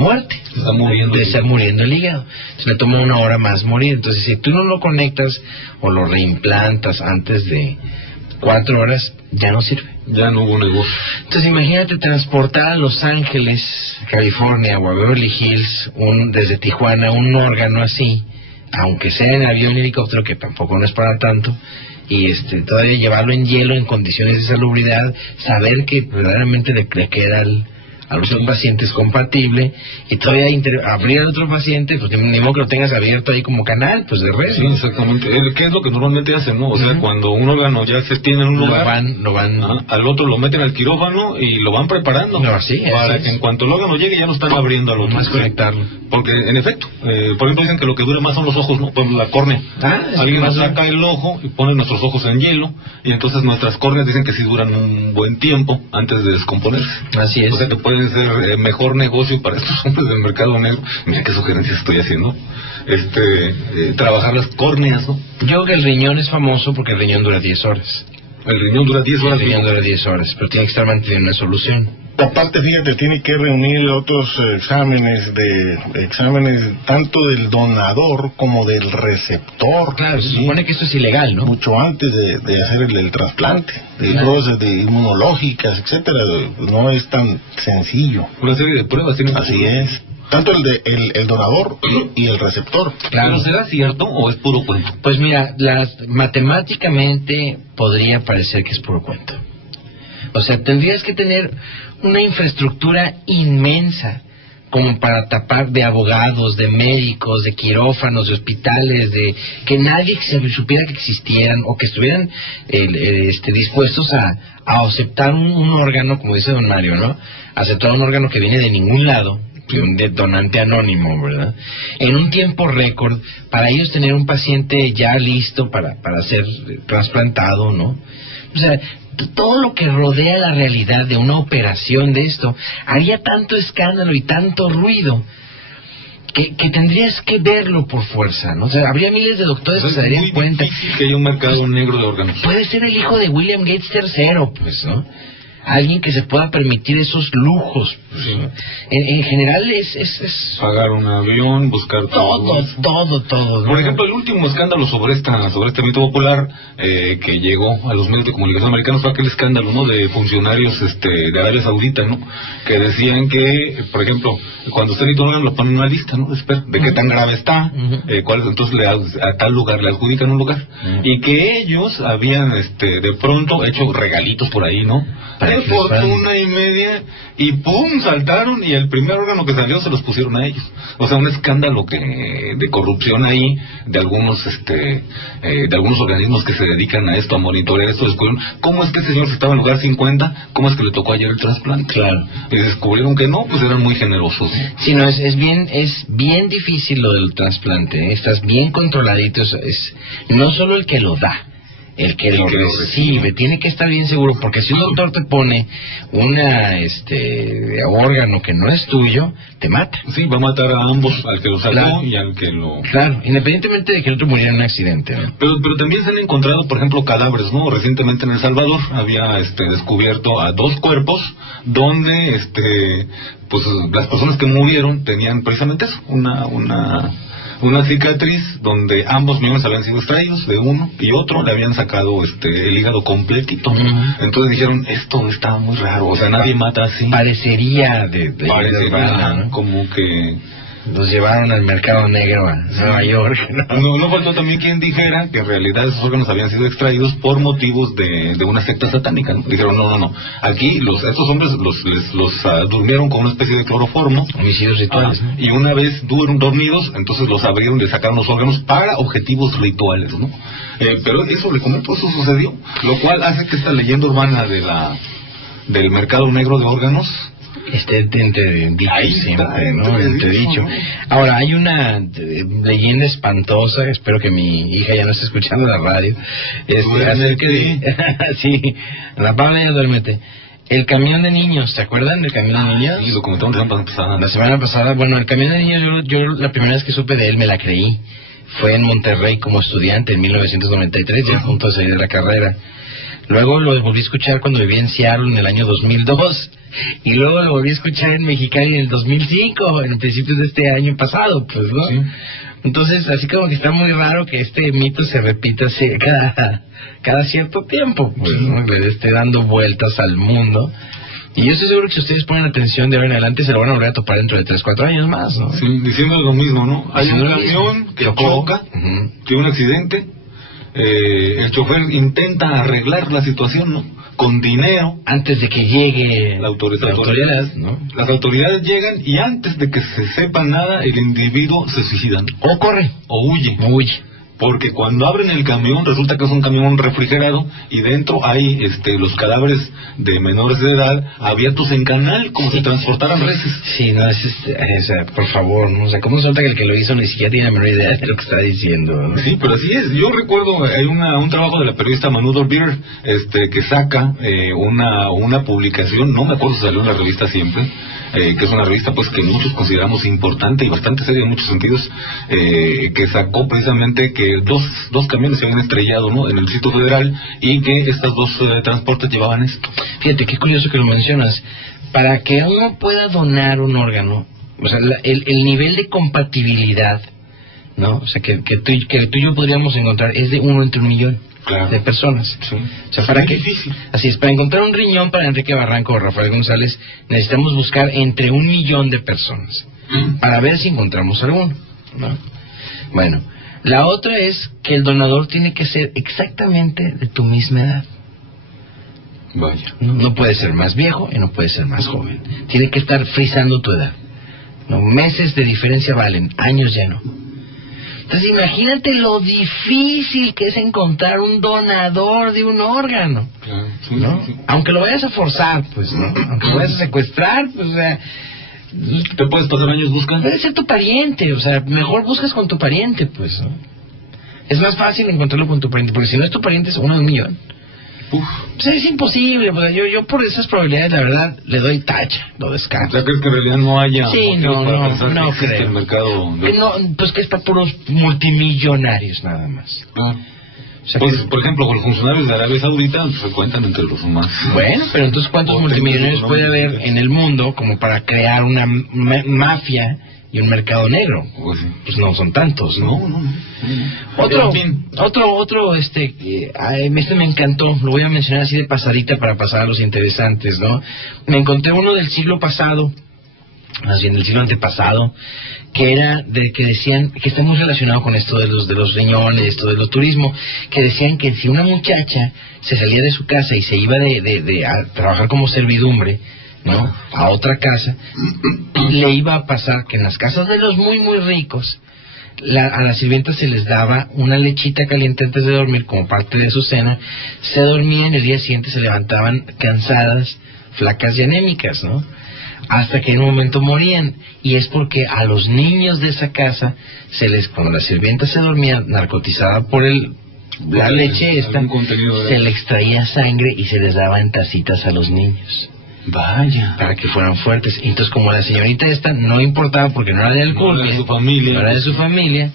muerte, de estar muriendo el hígado. Entonces le toma 1 hora más morir. Entonces si tú no lo conectas o lo reimplantas antes de 4 horas, ya no sirve. Ya no hubo negocio. Entonces imagínate transportar a Los Ángeles, California, o a Beverly Hills, desde Tijuana, un órgano así, aunque sea en avión y helicóptero, que tampoco no es para tanto, y todavía llevarlo en hielo en condiciones de salubridad, saber que verdaderamente le queda a los pacientes compatible, y todavía abrir al otro paciente, pues ni modo que lo tengas abierto ahí como canal, pues de red. Sí, exactamente. ¿Qué es lo que normalmente hacen, no? O sea, cuando un órgano ya se tiene en un lugar, lo van al otro lo meten al quirófano y lo van preparando. No, sí, para que en cuanto el órgano llegue ya lo están abriendo al otro. Más conectarlo. Porque, en efecto, por ejemplo, dicen que lo que dura más son los ojos, ¿no? Por ejemplo, la córnea. Alguien nos saca el ojo y pone nuestros ojos en hielo, y entonces nuestras córneas dicen que sí duran un buen tiempo antes de descomponerse. Así es. O sea, que pueden ser mejor negocio para estos hombres del mercado negro. Mira qué sugerencias estoy haciendo. Trabajar las córneas, ¿no? Yo creo que el riñón es famoso porque el riñón dura 10 horas. El riñón dura 10 horas. El riñón dura 10 horas, pero tiene que estar manteniendo una solución. Aparte, fíjate, tiene que reunir otros exámenes tanto del donador como del receptor. Claro, se supone que esto es ilegal, ¿no? Mucho antes de hacer el trasplante, de pruebas de inmunológicas, etcétera. No es tan sencillo. Una serie de pruebas tiene. Así es. Tanto el donador y el receptor. Claro. ¿Pero será cierto o es puro cuento? Pues mira, matemáticamente podría parecer que es puro cuento. O sea, tendrías que tener una infraestructura inmensa como para tapar de abogados, de médicos, de quirófanos, de hospitales, de que nadie supiera que existieran o que estuvieran dispuestos a aceptar un órgano, como dice don Mario, ¿no? Aceptar un órgano que viene de ningún lado, un donante anónimo, ¿verdad? En un tiempo récord, para ellos tener un paciente ya listo para ser trasplantado, ¿no? O sea, todo lo que rodea la realidad de una operación de esto haría tanto escándalo y tanto ruido que tendrías que verlo por fuerza, ¿no? O sea, habría miles de doctores que se darían cuenta que hay un mercado negro de órganos. Puede ser el hijo de William Gates III, pues, ¿no? Alguien que se pueda permitir esos lujos, pues, sí. En general es pagar un avión, buscar todo, ¿no? Por ejemplo, el último escándalo sobre este mito popular que llegó a los medios de comunicación americanos fue aquel escándalo, ¿no? De funcionarios de Arabia Saudita, ¿no? Que decían que, por ejemplo, cuando usted necesita un órgano lo ponen en una lista, ¿no? De qué tan grave está, entonces a tal lugar le adjudican un lugar, y que ellos habían de pronto hecho regalitos por ahí, ¿no? De fortuna y media, y ¡pum! Saltaron, y el primer órgano que salió se los pusieron a ellos. O sea, un escándalo de corrupción ahí, de algunos organismos que se dedican a esto, a monitorear esto. Descubrieron cómo es que ese señor estaba en lugar 50, cómo es que le tocó ayer el trasplante. Claro. Y descubrieron que no, pues eran muy generosos. Sí, no, es bien difícil lo del trasplante, ¿eh? Estás bien controladito, es no solo el que lo da, el que lo recibe tiene que estar bien seguro, porque si un doctor te pone órgano que no es tuyo, te mata. Sí, va a matar a ambos, al que lo sacó, claro, y al que lo... Claro, independientemente de que el otro muriera en un accidente, ¿no? Pero también se han encontrado, por ejemplo, cadáveres, ¿no? Recientemente en El Salvador había descubierto a 2 cuerpos donde pues las personas que murieron tenían precisamente eso, una cicatriz donde ambos miembros habían sido extraídos, de uno y otro le habían sacado el hígado completito. Entonces dijeron, esto está muy raro, o sea, nadie mata así. Parecería ¿no? Como que los llevaron al mercado negro a Nueva York, ¿no? No faltó también quien dijera que en realidad esos órganos habían sido extraídos por motivos de una secta satánica, ¿no? Dijeron, no, aquí estos hombres los durmieron con una especie de cloroformo, homicidios rituales, ¿no? Y una vez dormidos, entonces los abrieron y le sacaron los órganos para objetivos rituales, ¿no? Pero eso, le comento, eso sucedió, lo cual hace que esta leyenda urbana del mercado negro de órganos entredicho. Ahora, hay una leyenda espantosa, espero que mi hija ya no esté escuchando la radio, acerca de... sí, la Paula ya duérmete. El camión de niños, ¿se acuerdan del camión de niños? Sí, lo comentamos la semana pasada. Bueno, el camión de niños, yo la primera vez que supe de él me la creí. Fue en Monterrey como estudiante en 1993, ya junto a salir de la carrera. Luego lo volví a escuchar cuando vivía en Seattle en el año 2002. Y luego lo volví a escuchar en Mexicali en el 2005, en principios de este año pasado, pues, ¿no? Sí. Entonces, así como que está muy raro que este mito se repita cada cierto tiempo, pues, ¿no? Le esté dando vueltas al mundo. Y yo estoy seguro que si ustedes ponen atención de ahora en adelante se lo van a volver a topar dentro de 3, 4 años más, ¿no? Sí, diciendo lo mismo, ¿no? Hay un camión que choca, tiene un accidente, el chofer intenta arreglar la situación, ¿no? Con dinero. Antes de que llegue la autoridad, ¿no? Las autoridades llegan y antes de que se sepa nada, el individuo se suicida. O corre. O huye. Huye. Porque cuando abren el camión, resulta que es un camión refrigerado y dentro hay los cadáveres de menores de edad abiertos en canal, como si transportaran reses. Sí, no, o sea, por favor, ¿no? O sea, ¿cómo se nota que el que lo hizo ni siquiera tiene la menor idea de lo que está diciendo, ¿no? Sí, pero así es. Yo recuerdo, hay un trabajo de la periodista Manu Dorbier, que saca una publicación, no me acuerdo si salió en la revista Siempre, que es una revista pues que muchos consideramos importante y bastante seria en muchos sentidos, que sacó precisamente que dos camiones se habían estrellado, ¿no?, en el Distrito Federal, y que estos dos transportes llevaban esto. Fíjate, qué curioso que lo mencionas. Para que uno pueda donar un órgano, o sea, el nivel de compatibilidad, ¿no? O sea, que tú y yo podríamos encontrar es de 1 entre 1,000,000. Claro. De personas. Sí. O sea, para que difícil. Así es, para encontrar un riñón para Enrique Barranco o Rafael González necesitamos buscar entre 1,000,000 de personas para ver si encontramos alguno, ¿no? Bueno, la otra es que el donador tiene que ser exactamente de tu misma edad. Vaya. No puede ser más viejo y no puede ser más joven. Tiene que estar frisando tu edad. No, meses de diferencia valen, años ya no. Entonces imagínate lo difícil que es encontrar un donador de un órgano, sí, ¿no? Sí. Aunque lo vayas a forzar, pues, ¿no? Aunque lo vayas a secuestrar, pues, o sea, ¿te puedes pasar años buscando? Puede ser tu pariente, o sea, mejor buscas con tu pariente, pues, ¿no? Es más fácil encontrarlo con tu pariente, porque si no es tu pariente es 1 en 1,000,000. Uf. O sea, es imposible, pues, yo por esas probabilidades, la verdad, le doy tacha, lo descarto. O sea, ¿crees que en realidad no haya? Sí, no creo. El mercado de... no, pues que es para puros multimillonarios nada más. Ah. O sea, pues, por ejemplo, con los funcionarios de Arabia Saudita se cuentan entre los más... Bueno, pero entonces ¿cuántos multimillonarios puede haber en el mundo como para crear una mafia y un mercado negro? Pues no son tantos, ¿no? No. Otro, me encantó, lo voy a mencionar así de pasadita para pasar a los interesantes, ¿no? Me encontré uno del siglo pasado, más bien del siglo antepasado, que era de que decían que está muy relacionado con esto de los riñones, esto de los turismo, que decían que si una muchacha se salía de su casa y se iba a trabajar como servidumbre, ¿no?, a otra casa, le iba a pasar que en las casas de los muy muy ricos a las sirvientas se les daba una lechita caliente antes de dormir como parte de su cena, se dormían y el día siguiente se levantaban cansadas, flacas y anémicas, ¿no?, hasta que en un momento morían, y es porque a los niños de esa casa cuando la sirvienta se dormía narcotizada por la leche esta, se le extraía sangre y se les daba en tacitas a los niños. Vaya. Para que fueran fuertes. Entonces, como la señorita esta no importaba porque no era de alcohol, no era de su familia,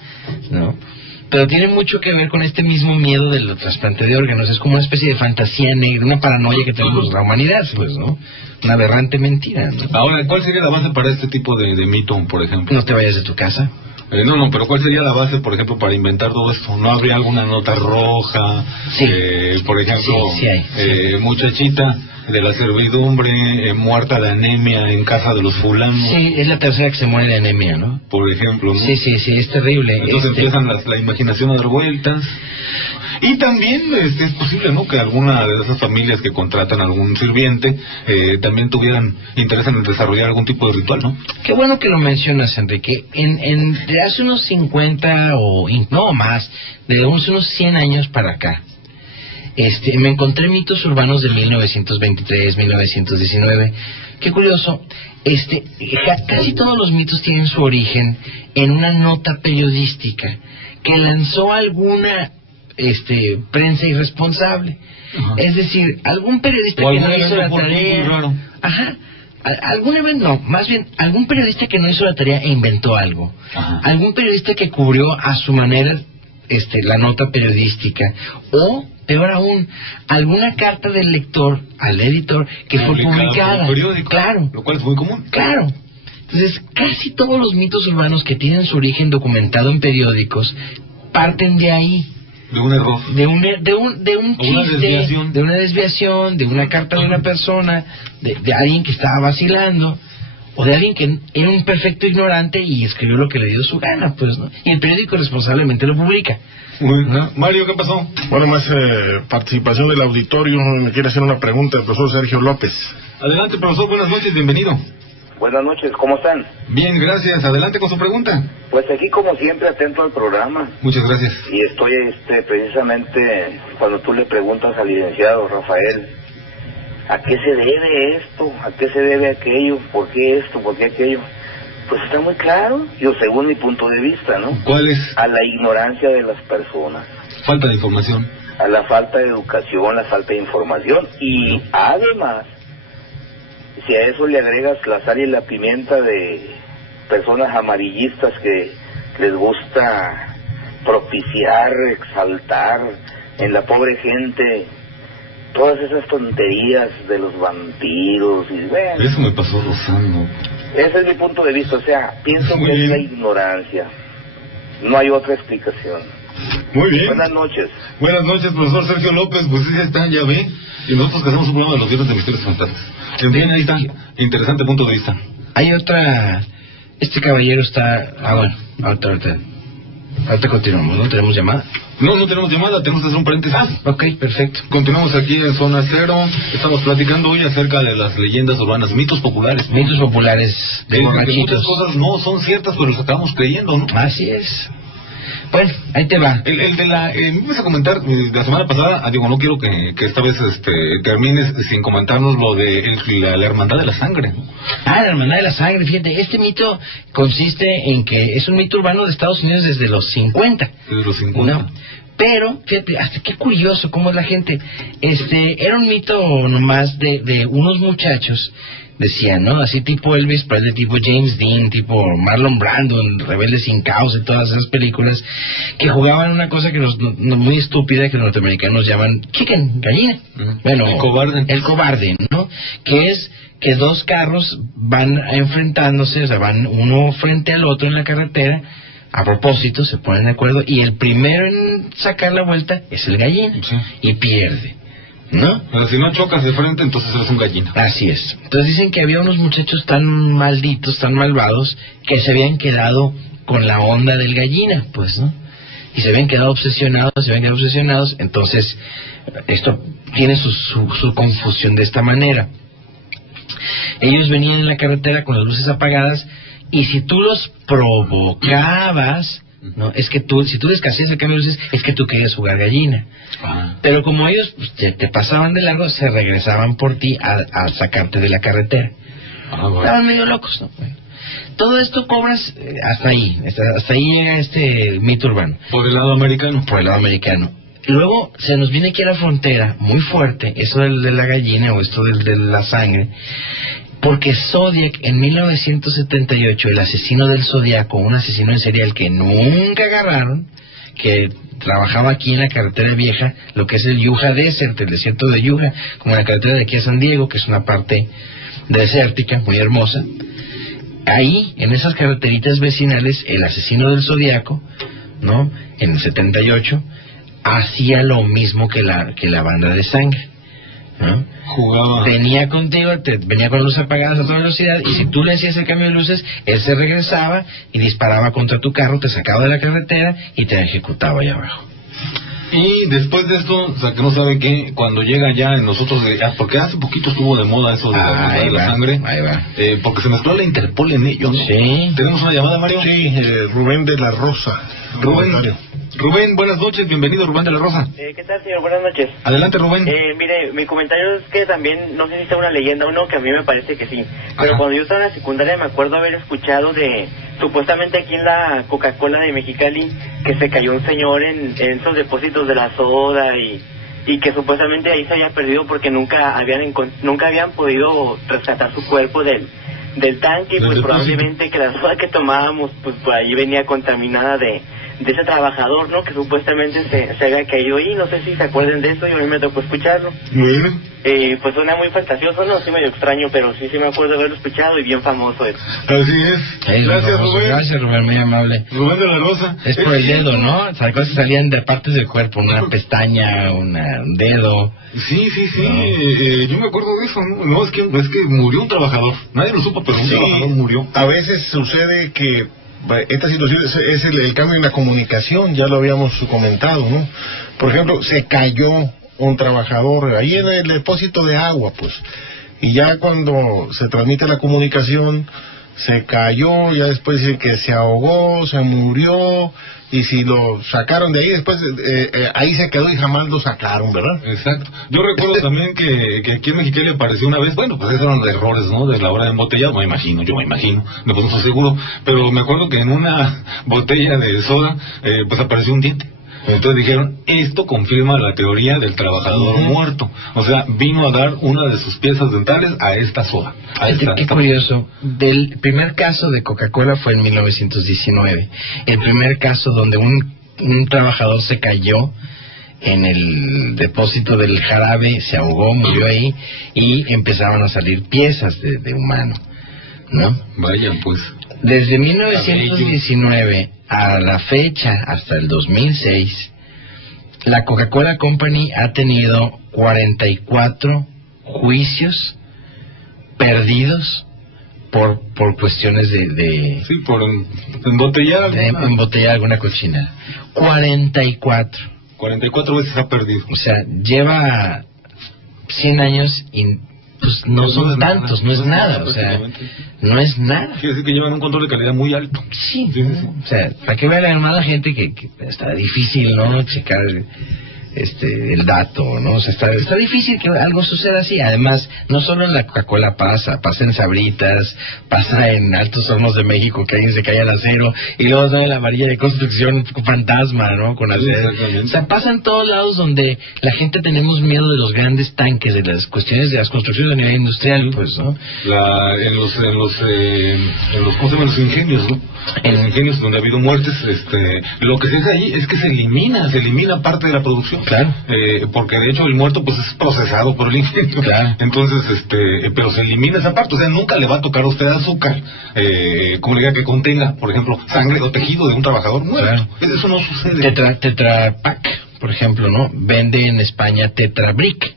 ¿no? Pero tiene mucho que ver con este mismo miedo del trasplante de órganos. Es como una especie de fantasía negra, una paranoia que tenemos la humanidad, pues, ¿no? Una aberrante mentira, ¿no? Ahora, ¿cuál sería la base para este tipo de mito, por ejemplo? No te vayas de tu casa. No, pero ¿cuál sería la base, por ejemplo, para inventar todo esto? ¿No habría alguna nota roja? Sí. Por ejemplo, sí hay. Muchachita de la servidumbre muerta de anemia en casa de los fulanos. Sí, es la tercera que se muere de anemia, ¿no? Por ejemplo, ¿no? Sí, es terrible. Entonces empiezan la imaginación a dar vueltas. Y también es posible, ¿no?, que alguna de esas familias que contratan a algún sirviente también tuvieran interés en desarrollar algún tipo de ritual, ¿no? Qué bueno que lo mencionas, Enrique. De hace unos 50 no más, de unos 100 años para acá, me encontré mitos urbanos de 1923, 1919. Qué curioso. Casi todos los mitos tienen su origen en una nota periodística que lanzó alguna prensa irresponsable. Ajá. Es decir, algún periodista que no hizo la tarea. Ajá. Algún periodista que no hizo la tarea e inventó algo. Ajá. Algún periodista que cubrió a su manera la nota periodística, o peor aún, alguna carta del lector al editor que fue publicada. Por un periódico, claro. Lo cual es muy común. Claro. Entonces, casi todos los mitos urbanos que tienen su origen documentado en periódicos parten de ahí. De un error. De un chiste, de una desviación, de una carta de una persona, de alguien que estaba vacilando, o de alguien que era un perfecto ignorante y escribió lo que le dio su gana, pues, ¿no? Y el periódico responsablemente lo publica. ¿No? Mario, ¿qué pasó? Bueno, más participación del auditorio. Me quiere hacer una pregunta el profesor Sergio López. Adelante, profesor, buenas noches, bienvenido. Buenas noches, ¿cómo están? Bien, gracias. Adelante con su pregunta. Pues aquí, como siempre, atento al programa. Muchas gracias. Y estoy precisamente cuando tú le preguntas al licenciado Rafael, ¿a qué se debe esto? ¿A qué se debe aquello? ¿Por qué esto? ¿Por qué aquello? Pues está muy claro, yo según mi punto de vista, ¿no? ¿Cuál es? A la ignorancia de las personas. Falta de información. A la falta de educación, la falta de información. Y además, si a eso le agregas la sal y la pimienta de personas amarillistas que les gusta propiciar, exaltar en la pobre gente todas esas tonterías de los vampiros y bueno, eso me pasó rozando. Ese es mi punto de vista, o sea, pienso Muy que bien. es la ignorancia, no hay otra explicación. Muy bien. Buenas noches. Buenas noches, profesor Sergio López. Pues sí, ya está, ya ve. Y nosotros que hacemos un programa de los viernes de Misterios Fantasmas. En fin, ahí está. Interesante punto de vista. Hay otra... Este caballero está... bueno, ahorita continuamos, ¿no? ¿Tenemos llamada? No tenemos llamada, tenemos que hacer un paréntesis. Ok, perfecto. Continuamos aquí en Zona Cero. Estamos platicando hoy acerca de las leyendas urbanas, mitos populares. Mitos populares de Que borrachitos. muchas cosas no son ciertas, pero las acabamos creyendo, ¿no? Así es. Bueno, ahí te va. El de la... me ibas a comentar la semana pasada, digo, no quiero que esta vez termines sin comentarnos lo de la hermandad de la sangre, ¿no? La hermandad de la sangre, fíjate, este mito consiste en que es un mito urbano de Estados Unidos desde los 50. Desde los 50. ¿No? Pero, fíjate, hasta qué curioso cómo es la gente. Era un mito nomás de unos muchachos, decían, ¿no? Así tipo Elvis Presley, tipo James Dean, tipo Marlon Brando, Rebelde sin Causa y todas esas películas, que jugaban una cosa que muy estúpida que los norteamericanos llaman chicken, gallina. Bueno, el cobarde, ¿no? Que es que dos carros van enfrentándose, o sea, van uno frente al otro en la carretera, a propósito, se ponen de acuerdo, y el primero en sacar la vuelta es el gallina, sí. Y pierde, ¿no? Pero si no chocas de frente, entonces eres un gallina. Así es. Entonces dicen que había unos muchachos tan malditos, tan malvados, que se habían quedado con la onda del gallina, pues, ¿no? Y se habían quedado obsesionados, entonces esto tiene su confusión de esta manera. Ellos venían en la carretera con las luces apagadas, y si tú los provocabas, ¿no? Es que si tú descasías el cambio de luces, es que tú querías jugar gallina. Pero como ellos pues, te pasaban de largo, se regresaban por ti a sacarte de la carretera. Bueno. Estaban medio locos, ¿no? Bueno, todo esto cobras hasta ahí llega este mito urbano. Por el lado americano. Por el lado americano. Luego se nos viene aquí a la frontera, muy fuerte, eso de la gallina o esto de la sangre, porque Zodiac en 1978, el asesino del Zodiaco, un asesino en serial que nunca agarraron, que trabajaba aquí en la carretera vieja, lo que es el Utah Desert, el desierto de Utah, como la carretera de aquí a San Diego, que es una parte desértica, muy hermosa. Ahí, en esas carreteritas vecinales, el asesino del Zodiaco, ¿no? En el 78, hacía lo mismo que la banda de sangre, ¿no? Jugaba. Venía contigo, venía con luces apagadas a toda velocidad, y si tú le hacías el cambio de luces, él se regresaba y disparaba contra tu carro, te sacaba de la carretera y te ejecutaba allá abajo. Y después de esto, o sea, que no sabe qué, cuando llega ya en nosotros, porque hace poquito estuvo de moda eso de la sangre, ahí va. porque se mezcló la Interpol en ello, ¿no? Sí. ¿Tenemos una llamada, Mario? Sí, Rubén de la Rosa. Rubén, buenas noches, bienvenido Rubén de la Rosa. ¿Qué tal, señor? Buenas noches. Adelante, Rubén. Mire, mi comentario es que también, no sé si sea una leyenda o no, que a mí me parece que sí. Pero Ajá. cuando yo estaba en la secundaria me acuerdo haber escuchado de, supuestamente aquí en la Coca-Cola de Mexicali, que se cayó un señor en esos depósitos de la soda y que supuestamente ahí se había perdido porque nunca habían podido rescatar su cuerpo del tanque, y pues probablemente que la soda que tomábamos, pues por ahí venía contaminada de ese trabajador, ¿no? Que supuestamente se había caído ahí, no sé si se acuerden de eso, y a mí me tocó escucharlo. Bueno. Pues suena muy fantasioso, ¿no? Sí, medio extraño, pero sí me acuerdo de haberlo escuchado y bien famoso eso. Así es. Gracias, Rubén. Gracias, Rubén, muy amable. Rubén de la Rosa. Es por el dedo, ¿no? Cosas salían de partes del cuerpo, una pestaña, un dedo. Sí. No. Yo me acuerdo de eso, ¿no? No, es que murió un trabajador. Nadie lo supo, pero un trabajador murió. A veces sucede que esta situación es el cambio en la comunicación, ya lo habíamos comentado, ¿no? Por ejemplo, se cayó un trabajador ahí en el depósito de agua, pues, y ya cuando se transmite la comunicación, se cayó, ya después dicen que se ahogó, se murió, y si lo sacaron de ahí, después ahí se quedó y jamás lo sacaron, ¿verdad? Exacto. Yo recuerdo también que aquí en Mexicali apareció una vez, bueno, pues esos eran errores, ¿no? De la hora de embotellado, yo me imagino, no pues no estoy seguro, pero me acuerdo que en una botella de soda, pues apareció un diente. Entonces dijeron, esto confirma la teoría del trabajador muerto. O sea, vino a dar una de sus piezas dentales a esta soda. Qué curioso. El primer caso de Coca-Cola fue en 1919. El primer caso donde un trabajador se cayó en el depósito del jarabe, se ahogó, murió ahí, y empezaron a salir piezas de humano, ¿no? Vayan, pues. Desde 1919 a la fecha, hasta el 2006, la Coca-Cola Company ha tenido 44 juicios perdidos por cuestiones de sí, por embotellar alguna cochina. 44 veces ha perdido. O sea, lleva 100 años y pues no son tantos, no es nada, o sea, no es nada. Quiere decir que llevan un control de calidad muy alto. Sí. O sea, para que vea la gente que está difícil, ¿no? Checar el dato, ¿no? O sea, está difícil que algo suceda así. Además, no solo en la Coca-Cola pasa en Sabritas, pasa en Altos Hornos de México, que alguien se cae al acero, y luego sale la varilla de construcción fantasma, ¿no? Con acero. O sea, pasa en todos lados donde la gente tenemos miedo de los grandes tanques, de las cuestiones de las construcciones a nivel industrial, pues, ¿no? En los ¿cómo se llaman? Los ingenios, ¿no? En los ingenios donde ha habido muertes, lo que se hace ahí es que se elimina parte de la producción. Claro. Porque de hecho el muerto pues es procesado por el ingenio. Claro. Entonces, pero se elimina esa parte, o sea, nunca le va a tocar a usted azúcar, como le diga, que contenga, por ejemplo, sangre o tejido de un trabajador muerto. Claro. Eso no sucede. Tetra Pak, por ejemplo, ¿no? Vende en España Tetra Brick,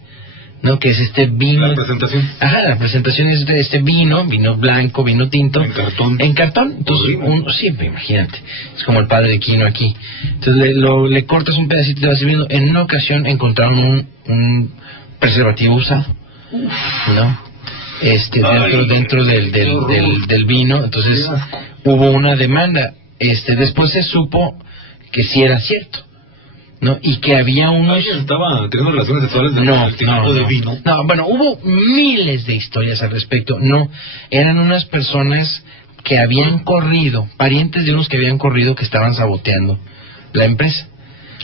¿no? Que es este vino. La presentación. Ajá, la presentación es de este vino blanco, vino tinto. En cartón. Entonces, sí, imagínate. Es como el padre de Quino aquí. Entonces le cortas un pedacito y te vas sirviendo. En una ocasión encontraron un preservativo usado, ¿no? Dentro del vino. Entonces hubo una demanda. Después se supo que sí era cierto, ¿no? Y que había unos... ¿Estaba teniendo relaciones sexuales de vino? No, bueno, hubo miles de historias al respecto. No, eran unas personas que habían corrido, parientes de unos que habían corrido, que estaban saboteando la empresa.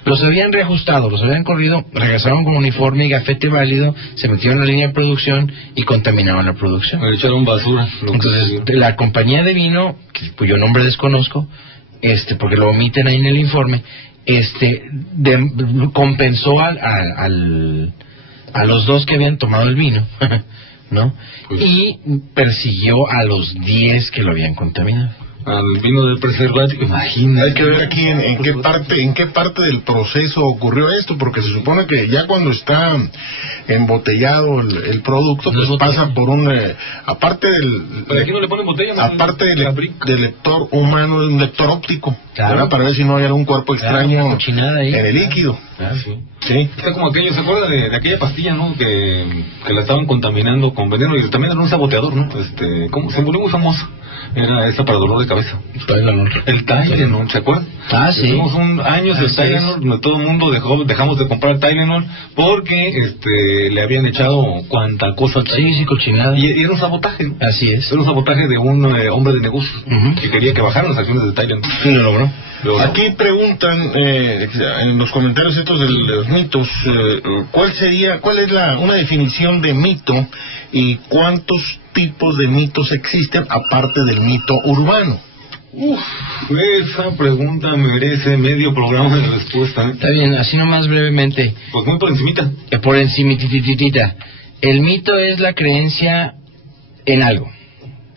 Los habían reajustado, los habían corrido, regresaron con uniforme y gafete válido, se metieron en la línea de producción y contaminaban la producción. Le echaron basura. Entonces, la compañía de vino, cuyo nombre desconozco, porque lo omiten ahí en el informe, compensó a los dos que habían tomado el vino, ¿no? Pues, y persiguió a los 10 que lo habían contaminado. Al vino del preservativo, imagínate. Hay que ver aquí en qué parte del proceso ocurrió esto, porque se supone que ya cuando está embotellado el producto, pues pasa por un aparte del... Pero aquí no le ponen botella, aparte del lector humano, un lector óptico, claro, ¿verdad? Para ver si no hay algún cuerpo extraño en el líquido. Sí. Está como aquello, ¿se acuerda de aquella pastilla, no? Que la estaban contaminando con veneno, y también era un saboteador, ¿no? ¿Cómo? Se volvió muy famosa. Era esa para dolor de cabeza. El Tylenol, ¿se acuerdan? Sí. Tuvimos años el Tylenol, todo el mundo dejamos de comprar Tylenol porque le habían echado cuanta cosa. Sí, cochinada. Y era un sabotaje, ¿no? Así es. Era un sabotaje de un hombre de negocios que quería que bajaran las acciones de Tylenol. Sí, lo logró. Aquí preguntan en los comentarios estos de los mitos, ¿cuál es una definición de mito y cuántos tipos de mitos existen aparte del mito urbano? Esa pregunta merece medio programa de respuesta. Está bien, así nomás brevemente. Pues muy por encimita. Por encimitititita. El mito es la creencia en algo,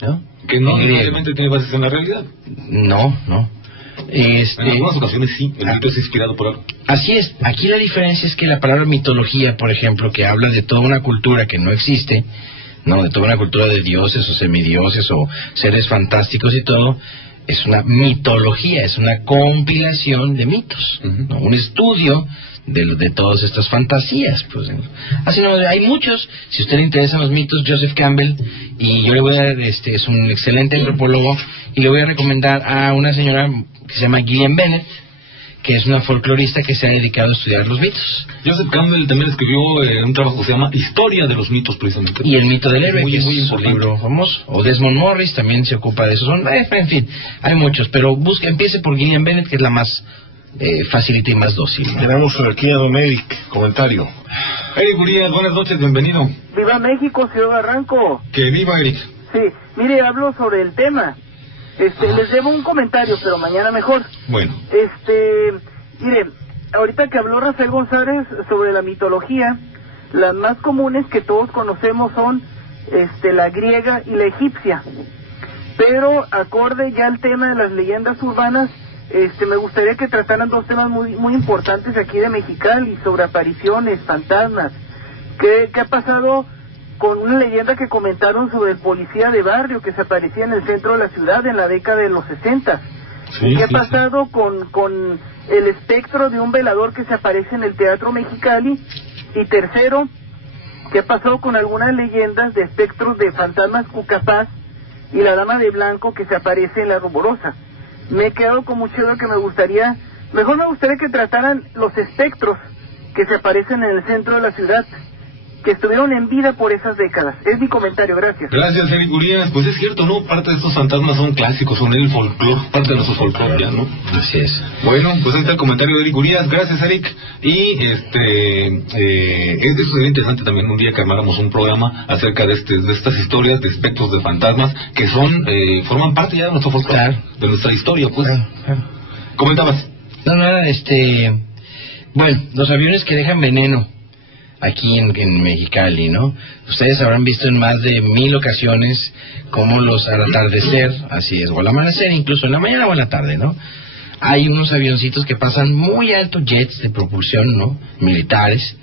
¿no? Que no necesariamente tiene bases en la realidad. No. En algunas ocasiones sí, el mito es inspirado por algo. Así es. Aquí la diferencia es que la palabra mitología, por ejemplo, que habla de toda una cultura que no existe, no, de toda una cultura de dioses o semidioses o seres fantásticos y todo, es una mitología, es una compilación de mitos, ¿no? Un estudio de todas estas fantasías, pues. Así no, hay muchos. Si a usted le interesan los mitos, Joseph Campbell, y yo le voy a dar, es un excelente antropólogo, y le voy a recomendar a una señora que se llama Gillian Bennett, que es una folclorista que se ha dedicado a estudiar los mitos. Joseph Campbell también escribió un trabajo que se llama Historia de los mitos, precisamente. Y el mito del héroe, muy, que muy es un libro famoso. O Desmond Morris también se ocupa de eso. En fin, hay muchos, pero empiece por Gillian Bennett, que es la más facilita y más dócil, ¿no? Tenemos aquí a don Eric, comentario. Eric Urias, buenas noches, bienvenido. ¡Viva México, señor Barranco! Que viva, Eric. Sí, mire, hablo sobre el tema. Les debo un comentario, pero mañana mejor. Bueno. Mire, ahorita que habló Rafael González sobre la mitología, las más comunes que todos conocemos son la griega y la egipcia. Pero acorde ya al tema de las leyendas urbanas, me gustaría que trataran dos temas muy importantes aquí de Mexicali, sobre apariciones, fantasmas. ¿Qué ha pasado con una leyenda que comentaron sobre el policía de barrio que se aparecía en el centro de la ciudad en la década de los 60? ¿Y qué ha pasado con el espectro de un velador que se aparece en el Teatro Mexicali? Y tercero, ¿qué pasó con algunas leyendas de espectros de fantasmas Cucapás y la Dama de Blanco que se aparece en La Rumorosa? Me he quedado con mucho de que me gustaría que trataran los espectros que se aparecen en el centro de la ciudad, que estuvieron en vida por esas décadas. Es mi comentario, gracias. Gracias, Eric Urias. Pues es cierto, ¿no? Parte de estos fantasmas son clásicos, son el folclore, parte de nuestro folclore ya, ¿no? Así es. Bueno, pues ahí está el comentario de Eric Urias. Gracias, Eric. Y eso sería interesante también un día que armáramos un programa acerca de estas historias de espectros de fantasmas que forman parte ya de nuestro folclore, claro, de nuestra historia, pues. Claro. ¿Comentabas? No, bueno, los aviones que dejan veneno aquí en Mexicali, ¿no? Ustedes habrán visto en más de 1000 ocasiones cómo al atardecer, así es, o al amanecer, incluso en la mañana o en la tarde, ¿no? Hay unos avioncitos que pasan muy alto, jets de propulsión, ¿no? Militares,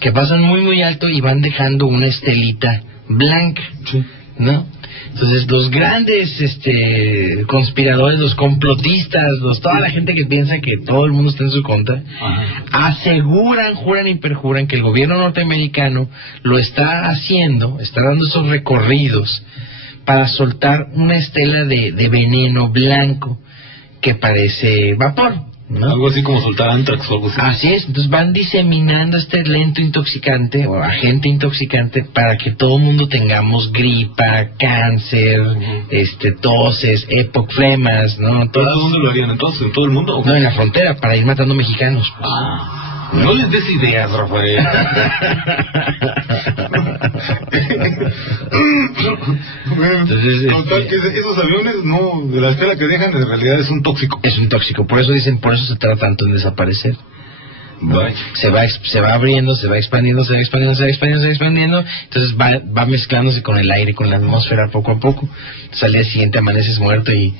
que pasan muy alto y van dejando una estelita blanca, sí, ¿no? Entonces los grandes conspiradores, los complotistas, toda la gente que piensa que todo el mundo está en su contra, aseguran, juran y perjuran que el gobierno norteamericano lo está haciendo, está dando esos recorridos para soltar una estela de veneno blanco que parece vapor, ¿no? Algo así como soltar antrax o algo así. Así es, entonces van diseminando este lento intoxicante o agente intoxicante para que todo el mundo tengamos gripa, cáncer, toses, epocflemas, ¿no? ¿Dónde lo harían entonces? ¿En todo el mundo? No, en la frontera, para ir matando mexicanos. Pues. No les des ideas, Rafael. Entonces, total, que esos aviones, no, de la estela que dejan, en realidad es un tóxico. Es un tóxico, por eso dicen, por eso se tarda tanto en desaparecer. Se va abriendo, se va expandiendo, entonces va mezclándose con el aire, con la atmósfera poco a poco. Entonces al día siguiente amaneces muerto y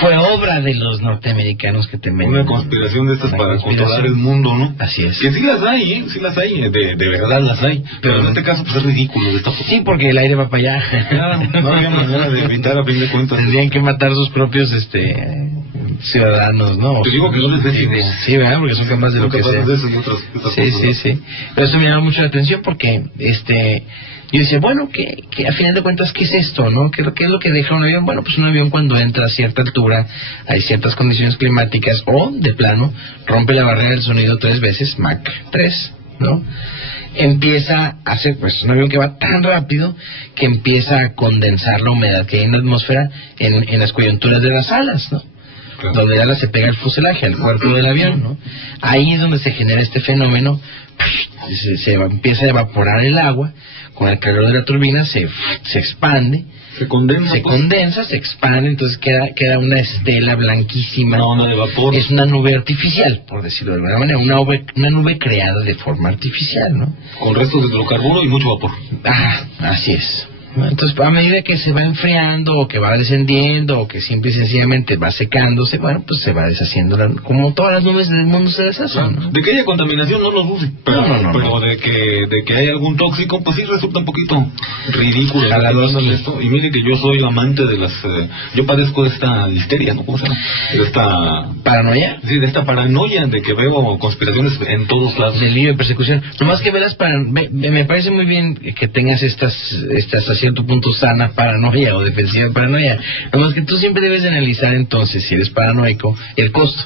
fue obra de los norteamericanos que te Una conspiración de estas para controlar el mundo, ¿no? Así es. Que sí las hay, de verdad las hay. Pero en este caso pues es ridículo. Sí, porque el aire va para allá. Claro, no había manera de evitar a fin de cuentas. Tendrían que matar sus propios ciudadanos, ¿no? Te digo que no les des ideas. Sí, ¿verdad? Porque son capaces de lo que sea. Sí. Pero eso me llama mucho la atención porque yo decía, bueno, que a final de cuentas, ¿qué es esto, no? ¿Qué es lo que deja un avión? Bueno, pues un avión cuando entra a cierta altura, hay ciertas condiciones climáticas, o, de plano, rompe la barrera del sonido 3 veces, Mach 3, ¿no? Empieza a hacer, pues, un avión que va tan rápido que empieza a condensar la humedad que hay en la atmósfera en las coyunturas de las alas, ¿no? Claro. donde el ala se pega al fuselaje, al cuerpo del avión, ¿no? Ahí es donde se genera este fenómeno, se empieza a evaporar el agua, con el calor de la turbina se expande, se condensa, se expande, entonces queda una estela blanquísima. Una onda de vapor. Es una nube artificial, por decirlo de alguna manera, una nube creada de forma artificial, ¿no? Con restos de hidrocarburo y mucho vapor. Así es. Entonces, a medida que se va enfriando, o que va descendiendo, o que simple y sencillamente va secándose, bueno, pues se va deshaciendo, como todas las nubes del mundo se deshacen, ¿no? De que haya contaminación no lo dude, pero, no. De que haya algún tóxico, pues sí resulta un poquito ridículo hablando de esto. Y mire que yo soy amante de las... yo padezco de esta histeria, ¿no? ¿Cómo se llama? De esta... ¿Paranoia? Sí, de esta paranoia de que veo conspiraciones en todos lados. Delirio de persecución. Nomás que velas me parece muy bien que tengas estas hasta cierto punto sana paranoia o defensiva paranoia. Nomás que tú siempre debes de analizar entonces, si eres paranoico, el costo.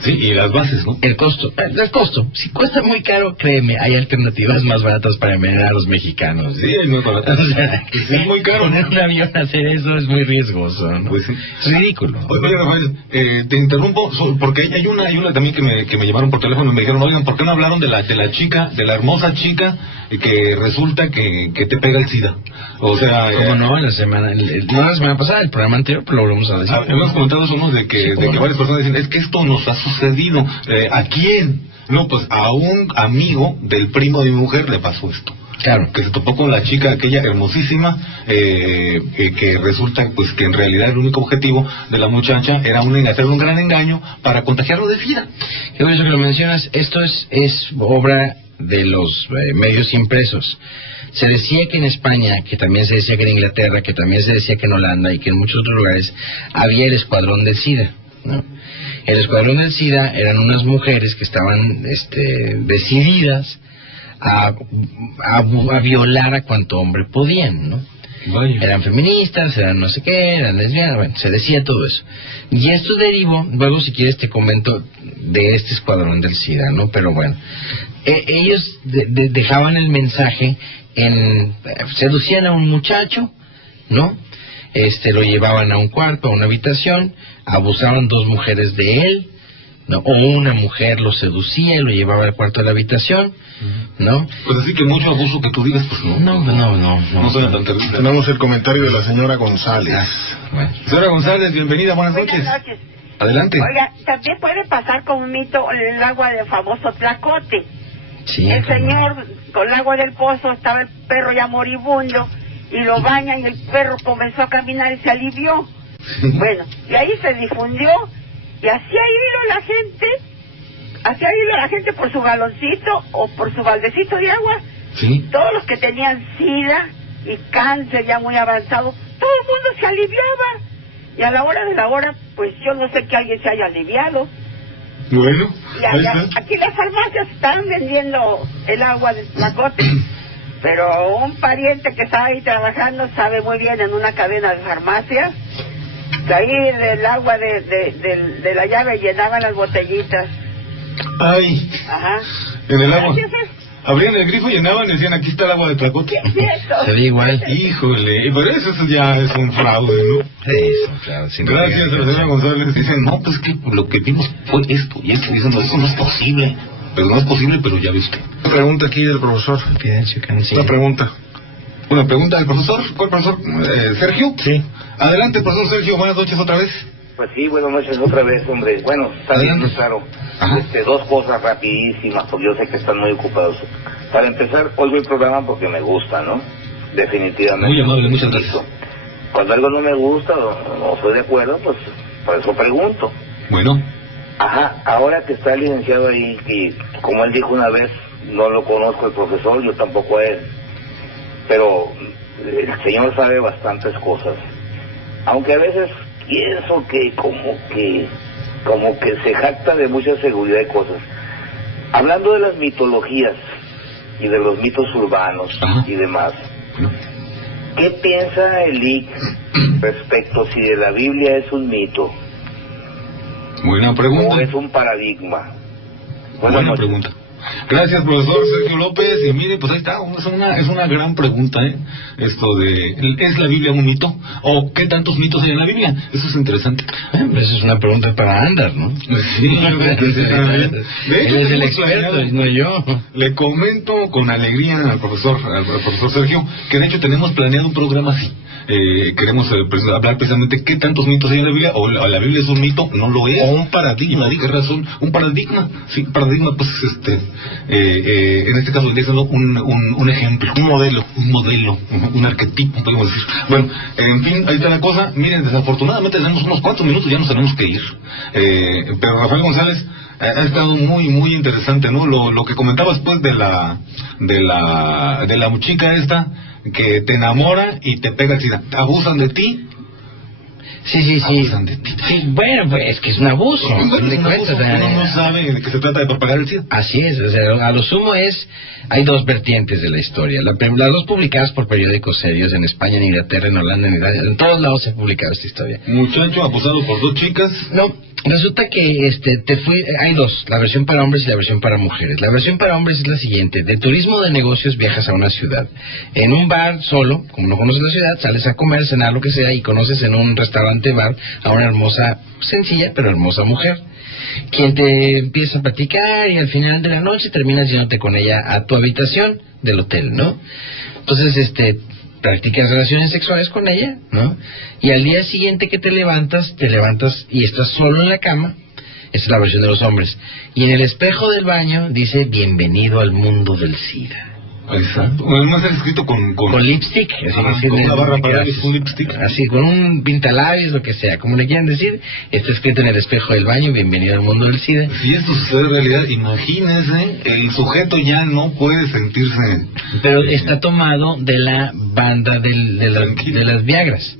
Sí, y las bases, ¿no? El costo. Si cuesta muy caro, créeme, hay alternativas más baratas para envenenar a los mexicanos. Sí, es muy barato. O sea, es muy caro. Poner un avión a hacer eso es muy riesgoso, ¿no? Pues sí. Es ridículo. Oye, Rafael, te interrumpo porque hay una también que me llamaron por teléfono y me dijeron, oigan, ¿por qué no hablaron de la chica, de la hermosa chica que resulta que te pega el SIDA? O sea... ¿Cómo no? La semana pasada, el programa anterior, pero lo volvemos a decir. Hemos comentado eso, ¿no? De que varias personas dicen, es que esto nos ha sucedido. ¿A quién? No, pues a un amigo del primo de mi mujer le pasó esto. Claro. Que se topó con la chica aquella hermosísima, que resulta pues que en realidad el único objetivo de la muchacha era hacer un gran engaño para contagiarlo de SIDA. Qué bueno que lo mencionas. Esto es obra de los medios impresos. Se decía que en España, que también se decía que en Inglaterra, que también se decía que en Holanda y que en muchos otros lugares había el escuadrón del SIDA, ¿no? El escuadrón del SIDA eran unas mujeres que estaban decididas a violar a cuanto hombre podían, ¿no? Vaya. Eran feministas, eran no sé qué, eran lesbianas, bueno, se decía todo eso. Y esto derivó, luego si quieres te comento de este escuadrón del SIDA, ¿no? Pero bueno, ellos dejaban el mensaje seducían a un muchacho, ¿no? Lo llevaban a un cuarto, a una habitación, abusaban 2 mujeres de él, ¿no? O una mujer lo seducía y lo llevaba al cuarto de la habitación, ¿no? Pues así que mucho abuso que tú digas, pues no. No suena tan terrible. Tenemos el comentario de la señora González. Bueno. Señora González, bienvenida, buenas noches. Buenas noches. Adelante. Oiga, también puede pasar con un mito el agua del famoso Tlacote. Sí, el señor, con el agua del pozo, estaba el perro ya moribundo, y lo bañan y el perro comenzó a caminar y se alivió. Bueno, y ahí se difundió, y hacía hilo la gente por su galoncito o por su baldecito de agua. Sí. Todos los que tenían SIDA y cáncer ya muy avanzado, todo el mundo se aliviaba. Y a la hora de la hora, pues yo no sé que alguien se haya aliviado. Bueno, aquí las farmacias están vendiendo el agua del Tlacote, pero un pariente que está ahí trabajando sabe muy bien en una cadena de farmacias que ahí del agua de la llave llenaban las botellitas. Ay. Ajá. En el agua. Abrían el grifo, llenaban y decían, aquí está el agua de Tlacote. ¿Qué es eso? Se ve igual. Híjole, pero eso ya es un fraude, ¿no? Es un fraude. Gracias a la señora González. Dicen, no, pues que lo que vimos fue esto. Y esto dicen, no, eso no es posible. Pero no es posible, pero ya viste. Una pregunta aquí del profesor. Una pregunta. Una pregunta del profesor. ¿Cuál profesor? ¿Sergio? Sí. Adelante, profesor Sergio. Buenas noches otra vez. Pues sí, buenas noches otra vez, hombre. Bueno, está bien, claro. Dos cosas rapidísimas, porque yo sé que están muy ocupados. Para empezar, oigo el programa porque me gusta, ¿no? Definitivamente. Muy amable, muchas gracias. Cuando algo no me gusta o no estoy de acuerdo, pues por eso pregunto. Bueno. Ajá, ahora que está el licenciado ahí, y como él dijo una vez, no lo conozco el profesor, yo tampoco a él. Pero el señor sabe bastantes cosas. Aunque a veces pienso que como que se jacta de mucha seguridad de cosas. Hablando de las mitologías y de los mitos urbanos y demás, ¿qué piensa el IC respecto si de la Biblia es un mito? Buena pregunta. ¿O es un paradigma? Buena pregunta. Gracias, profesor Sergio López. Y mire, pues ahí está, es una gran pregunta, esto de, ¿es la Biblia un mito? ¿O qué tantos mitos hay en la Biblia? Eso es interesante. Esa es una pregunta para Andar, ¿no? Sí, de hecho, él es el experto, no yo. Le comento con alegría al profesor Sergio, que de hecho tenemos planeado un programa así. Queremos hablar precisamente qué tantos mitos hay en la Biblia, o la Biblia es un mito, no lo es, o un paradigma. ¿Qué razón? Un paradigma, sí, paradigma, pues en este caso vendría siendo un ejemplo, un modelo, un arquetipo, podemos decir. Bueno, en fin, ahí está la cosa. Miren, desafortunadamente tenemos unos cuantos minutos, ya nos tenemos que ir, pero Rafael González ha estado muy interesante, ¿no? Lo que comentabas pues de la chica esta que te enamora y te pega el SIDA, abusan de ti. Sí. Abusan de ti. Sí, bueno, pues es que es un abuso. Uno no sabe de que se trata de propagar el SIDA. Así es, o sea, a lo sumo hay dos vertientes de la historia. Las dos publicadas por periódicos serios en España, en Inglaterra, en Holanda, en Italia, en todos lados se ha publicado esta historia. Muchacho abusado por dos chicas. No, resulta que hay dos, la versión para hombres y la versión para mujeres. La versión para hombres es la siguiente: de turismo de negocios viajas a una ciudad. En un bar solo, como no conoces la ciudad, sales a comer, cenar, lo que sea, y conoces en un restaurante bar a una hermosa, sencilla pero hermosa mujer, quien te empieza a platicar y al final de la noche terminas yéndote con ella a tu habitación del hotel, ¿no? Entonces, practicas relaciones sexuales con ella, ¿no? Y al día siguiente que te levantas y estás solo en la cama. Esa es la versión de los hombres. Y en el espejo del baño dice: bienvenido al mundo del SIDA. Exacto. Además es escrito con lipstick, así, con una barra para un lipstick, así, con un pintalabios, lo que sea, como le quieran decir. Está escrito en el espejo del baño: bienvenido al mundo del SIDA. Si esto sucede en realidad, imagínese, el sujeto ya no puede sentirse. Pero está tomado de la banda de las Viagras,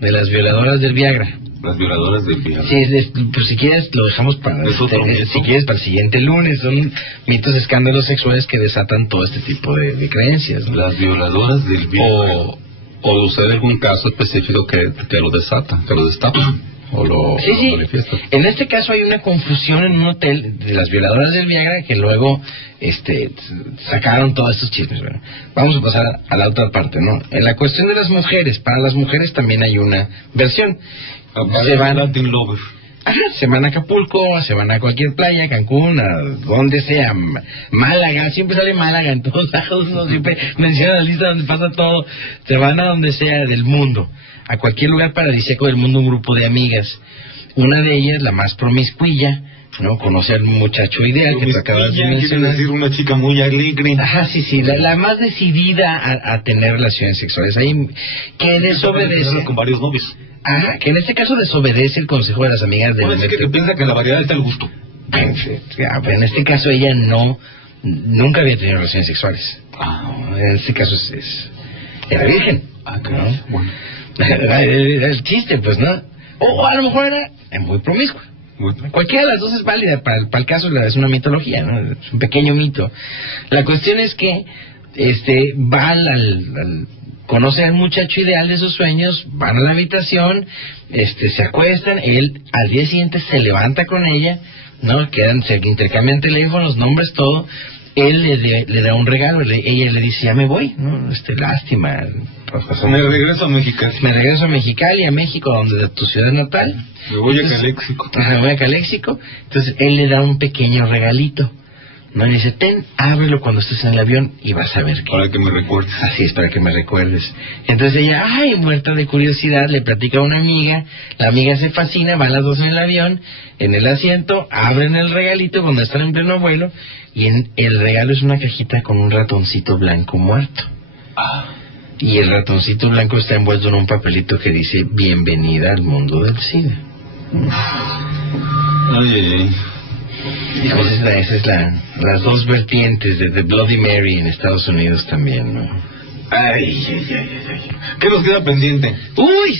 de las violadoras del Viagra. Las violadoras del Viagra. Sí, pues si quieres lo dejamos para si quieres para el siguiente lunes. Son mitos, escándalos sexuales que desatan todo este tipo de creencias, ¿no? Las violadoras del Viagra. O sucede algún caso específico que lo desata, que lo destapa. O lo manifiesta. En este caso hay una confusión en un hotel de las violadoras del Viagra que luego sacaron todos estos chismes. Bueno, vamos a pasar a la otra parte, ¿no? En la cuestión de las mujeres, para las mujeres también hay una versión. Se van a Acapulco, se van a cualquier playa, Cancún, a donde sea, Málaga, siempre sale Málaga en todos lados, uno siempre menciona la lista donde pasa todo. Se van a donde sea del mundo, a cualquier lugar paradisíaco del mundo, un grupo de amigas. Una de ellas, la más promiscuilla, ¿no? Conoce al muchacho ideal que te acabas de mencionar. Decir una chica muy alegre. Ajá, sí, la más decidida a tener relaciones sexuales. Ahí que desobedece. Con varios novios. Ajá, que en este caso desobedece el consejo de las amigas de... Es que piensa que la variedad está al gusto. Pero en este caso ella nunca había tenido relaciones sexuales. En este caso era virgen. ¿No? Bueno. Era el chiste, pues, ¿no? O a lo mejor era muy promiscua. Cualquiera de las dos es válida, para el caso es una mitología, ¿no? Es un pequeño mito. La cuestión es que van al conoce al muchacho ideal de sus sueños, van a la habitación, se acuestan, él al día siguiente se levanta con ella, ¿no? Se intercambian teléfonos, nombres, todo. Él le da un regalo, ella le dice: ya me voy, ¿no? Lástima, profesor. Me regreso a Mexicali. Me regreso a Mexicali, a México, donde tu ciudad natal. Me voy a Caléxico. Me voy a Caléxico. Entonces él le da un pequeño regalito, ¿no? Y dice: ábrelo cuando estés en el avión y vas a ver qué. Para que me recuerdes. Así es, para que me recuerdes. Entonces ella, muerta de curiosidad, le platica a una amiga. La amiga se fascina, van las dos en el avión, en el asiento, abren el regalito cuando están en pleno vuelo, y el regalo es una cajita con un ratoncito blanco muerto. Y el ratoncito blanco está envuelto en un papelito que dice: bienvenida al mundo del SIDA. Esa es las dos vertientes de The Bloody Mary en Estados Unidos también, ¿no? ¿Qué nos queda pendiente? Uy,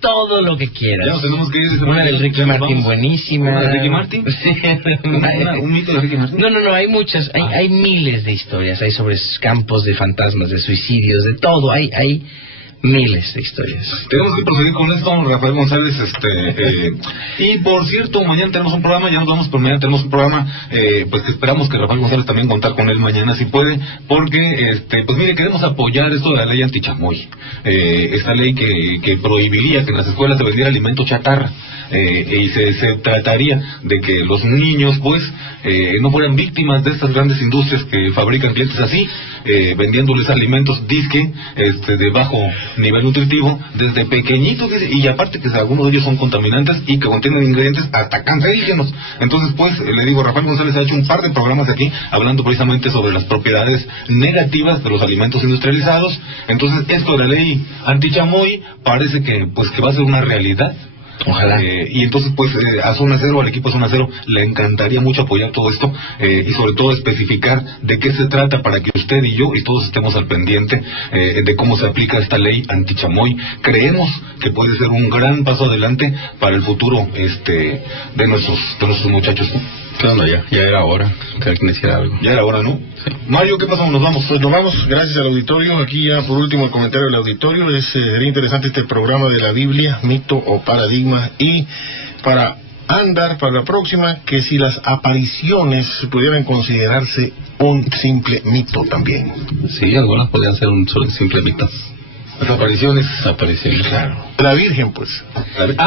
todo lo que quieras. Ya nos tenemos que ir. Una del Ricky Martin buenísima. ¿Una de Ricky Martin? Sí. ¿Un mito de Ricky Martin? No, hay muchas, hay miles de historias. Hay sobre campos de fantasmas, de suicidios, de todo. Hay miles de historias. Tenemos que proseguir con esto, Rafael González. Y por cierto, mañana tenemos un programa, ya nos vamos, pero mañana tenemos un programa, pues que esperamos que Rafael González también contar con él mañana si puede, porque, pues mire, queremos apoyar esto de la ley antichamoy. Esta ley que prohibiría que en las escuelas se vendiera alimento chatarra. Y se trataría de que los niños pues no fueran víctimas de estas grandes industrias que fabrican clientes así, vendiéndoles alimentos disque de bajo nivel nutritivo desde pequeñitos, y aparte que algunos de ellos son contaminantes y que contienen ingredientes hasta cancerígenos. Entonces pues le digo, Rafael González ha hecho un par de programas aquí hablando precisamente sobre las propiedades negativas de los alimentos industrializados. Entonces esto de la ley antichamoy parece que pues que va a ser una realidad. Ojalá. Y entonces pues a Zona Cero, al equipo Zona Cero, le encantaría mucho apoyar todo esto, y sobre todo especificar de qué se trata para que usted y yo y todos estemos al pendiente de cómo se aplica esta ley antichamoy. Creemos que puede ser un gran paso adelante para el futuro de nuestros muchachos. ¿Qué onda? Ya era hora que alguien hiciera algo. Ya era hora, ¿no? Sí. Mario, ¿qué pasa? ¿Nos vamos? Pues nos vamos, gracias al auditorio. Aquí ya por último el comentario del auditorio. Sería interesante este programa de la Biblia, mito o paradigma. Y para andar para la próxima, que si las apariciones pudieran considerarse un simple mito también. Sí, algunas podrían ser un simple mito. Las apariciones. Claro. La Virgen, pues. Las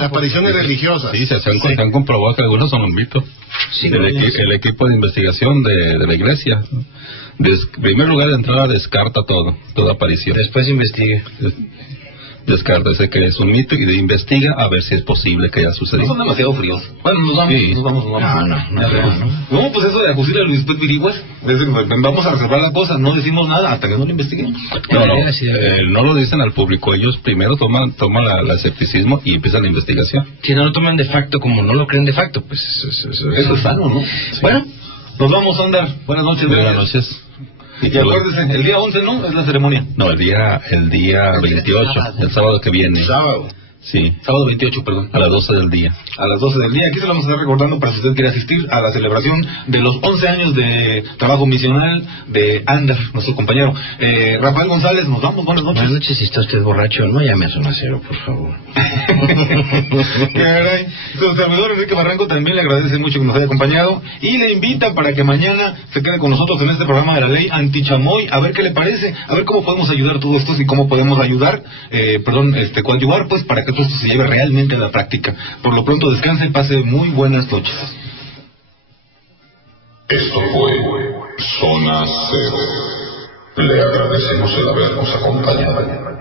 apariciones religiosas. Sí, se han comprobado que algunos son un mito. Sí, el equipo de investigación de la iglesia, en primer lugar de entrada, descarta toda aparición. Después investiga. Descarta, ese que es un mito, y investiga a ver si es posible que haya sucedido. No son demasiado fríos. Bueno, nos vamos. Sí. Nos vamos. No, pues eso de acusar a Luis Pet Viriguas, vamos a reservar la cosa, no decimos nada hasta que no lo investiguemos. No lo dicen al público, ellos primero toman el escepticismo y empiezan la investigación. Si no lo toman de facto, como no lo creen de facto, pues eso es sano, ¿no? Sí. Bueno, nos vamos a andar. Buenas noches. Buenas noches. Y acuérdense, el día 11, ¿no? Es la ceremonia. No, el día 28, el sábado que viene. Sábado. Sí. Sábado 28, perdón. A las 12 del día. A las 12 del día. Aquí se lo vamos a estar recordando para si usted quiere asistir a la celebración de los 11 años de trabajo misional de Andar, nuestro compañero. Rafael González, nos vamos. Buenas noches. Buenas noches, si está usted borracho, no llame a Zona Cero, por favor. Caray. Su servidor Enrique Barranco también le agradece mucho que nos haya acompañado y le invita para que mañana se quede con nosotros en este programa de la ley antichamoy, a ver qué le parece, a ver cómo podemos ayudar todo esto y cómo podemos ayudar, coadyuvar, pues, para que todo esto se lleve realmente a la práctica. Por lo pronto, descanse y pase muy buenas noches. Esto fue Zona Cero. Le agradecemos el habernos acompañado.